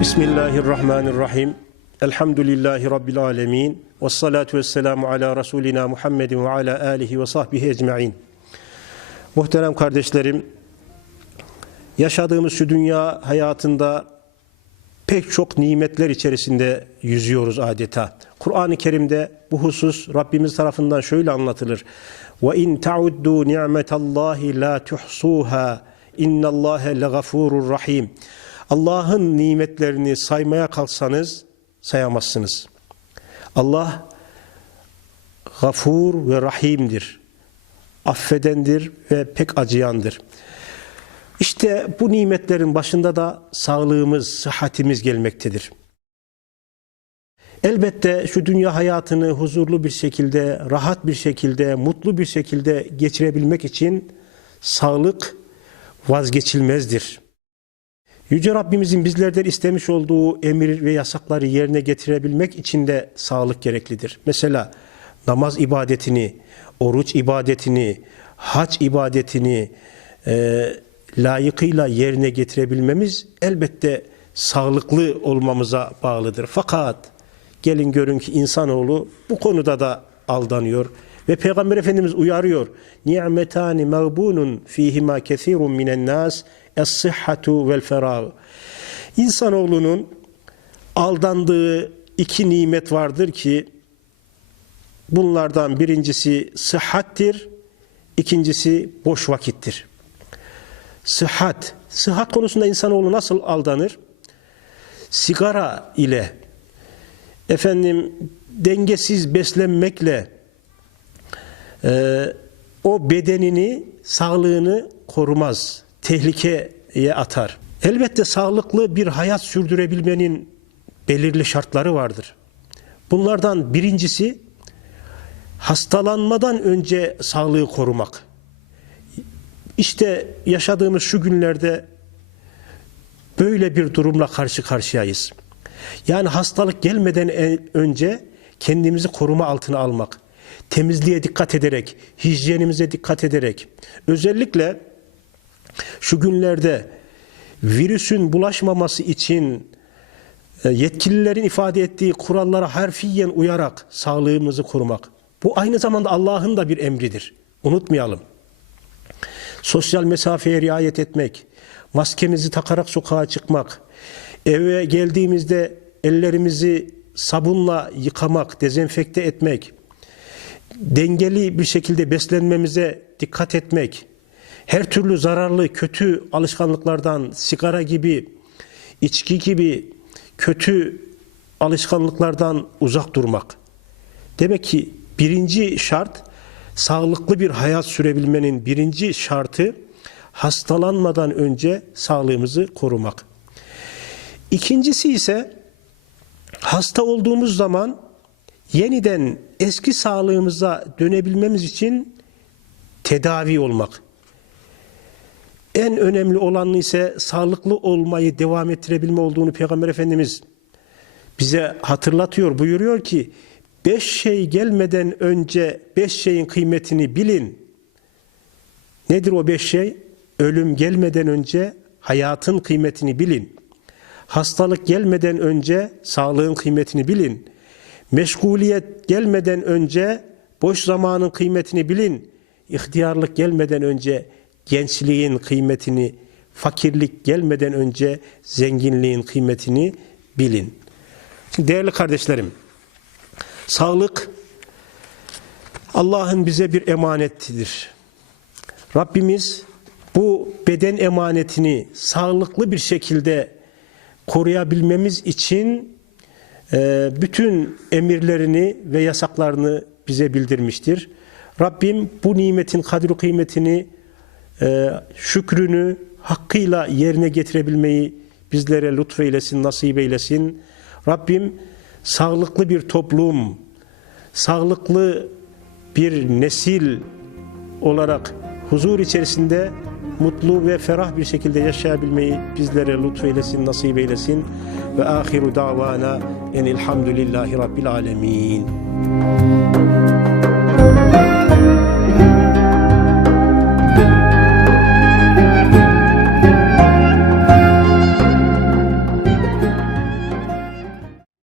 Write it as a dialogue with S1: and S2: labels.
S1: Bismillahirrahmanirrahim. Elhamdülillahi Rabbil alemin. Ve salatu ve selamu ala Resulina Muhammedin ve ala alihi ve sahbihi ecma'in. Muhterem kardeşlerim, yaşadığımız şu dünya hayatında pek çok nimetler içerisinde yüzüyoruz adeta. Kur'an-ı Kerim'de bu husus Rabbimiz tarafından şöyle anlatılır. Ve in ta'uddu ni'metallahi la tuhsuha innallâhe legafurur rahim. Allah'ın nimetlerini saymaya kalksanız sayamazsınız. Allah gafur ve rahimdir. Affedendir ve pek acıyandır. İşte bu nimetlerin başında da sağlığımız, sıhhatimiz gelmektedir. Elbette şu dünya hayatını huzurlu bir şekilde, rahat bir şekilde, mutlu bir şekilde geçirebilmek için sağlık vazgeçilmezdir. Yüce Rabbimizin bizlerden istemiş olduğu emir ve yasakları yerine getirebilmek için de sağlık gereklidir. Mesela namaz ibadetini, oruç ibadetini, hac ibadetini e, layıkıyla yerine getirebilmemiz elbette sağlıklı olmamıza bağlıdır. Fakat gelin görün ki insanoğlu bu konuda da aldanıyor ve Peygamber Efendimiz uyarıyor. Ni'metani mağbunun fihima kesirun minen nas es-sıhhatu vel ferah. İnsanoğlunun aldandığı iki nimet vardır ki bunlardan birincisi sıhhattir, ikincisi boş vakittir. Sıhhat, sıhhat konusunda insanoğlu nasıl aldanır? Sigara ile, efendim dengesiz beslenmekle, e, o bedenini, sağlığını korumaz, tehlikeye atar. Elbette sağlıklı bir hayat sürdürebilmenin belirli şartları vardır. Bunlardan birincisi hastalanmadan önce sağlığı korumak. İşte yaşadığımız şu günlerde böyle bir durumla karşı karşıyayız. Yani hastalık gelmeden önce kendimizi koruma altına almak, temizliğe dikkat ederek, hijyenimize dikkat ederek, özellikle şu günlerde virüsün bulaşmaması için e, yetkililerin ifade ettiği kurallara harfiyen uyarak sağlığımızı korumak. Bu aynı zamanda Allah'ın da bir emridir. Unutmayalım. Sosyal mesafeye riayet etmek, maskemizi takarak sokağa çıkmak, eve geldiğimizde ellerimizi sabunla yıkamak, dezenfekte etmek, dengeli bir şekilde beslenmemize dikkat etmek, her türlü zararlı, kötü alışkanlıklardan, sigara gibi, içki gibi kötü alışkanlıklardan uzak durmak. Demek ki birinci şart, sağlıklı bir hayat sürebilmenin birinci şartı, hastalanmadan önce sağlığımızı korumak. İkincisi ise hasta olduğumuz zaman yeniden eski sağlığımıza dönebilmemiz için tedavi olmak. En önemli olan ise sağlıklı olmayı devam ettirebilme olduğunu Peygamber Efendimiz bize hatırlatıyor. Buyuruyor ki beş şey gelmeden önce beş şeyin kıymetini bilin. Nedir o beş şey? Ölüm gelmeden önce hayatın kıymetini bilin. Hastalık gelmeden önce sağlığın kıymetini bilin. Meşguliyet gelmeden önce boş zamanın kıymetini bilin. İhtiyarlık gelmeden önce gençliğin kıymetini, fakirlik gelmeden önce zenginliğin kıymetini bilin. Değerli kardeşlerim, sağlık Allah'ın bize bir emanetidir. Rabbimiz bu beden emanetini sağlıklı bir şekilde koruyabilmemiz için e, bütün emirlerini ve yasaklarını bize bildirmiştir. Rabbim bu nimetin kadri kıymetini şükrünü hakkıyla yerine getirebilmeyi bizlere lütfeylesin, nasip eylesin. Rabbim sağlıklı bir toplum, sağlıklı bir nesil olarak huzur içerisinde mutlu ve ferah bir şekilde yaşayabilmeyi bizlere lütfeylesin, nasip eylesin. Ve ahiru davana enilhamdülillahi rabbil alemin.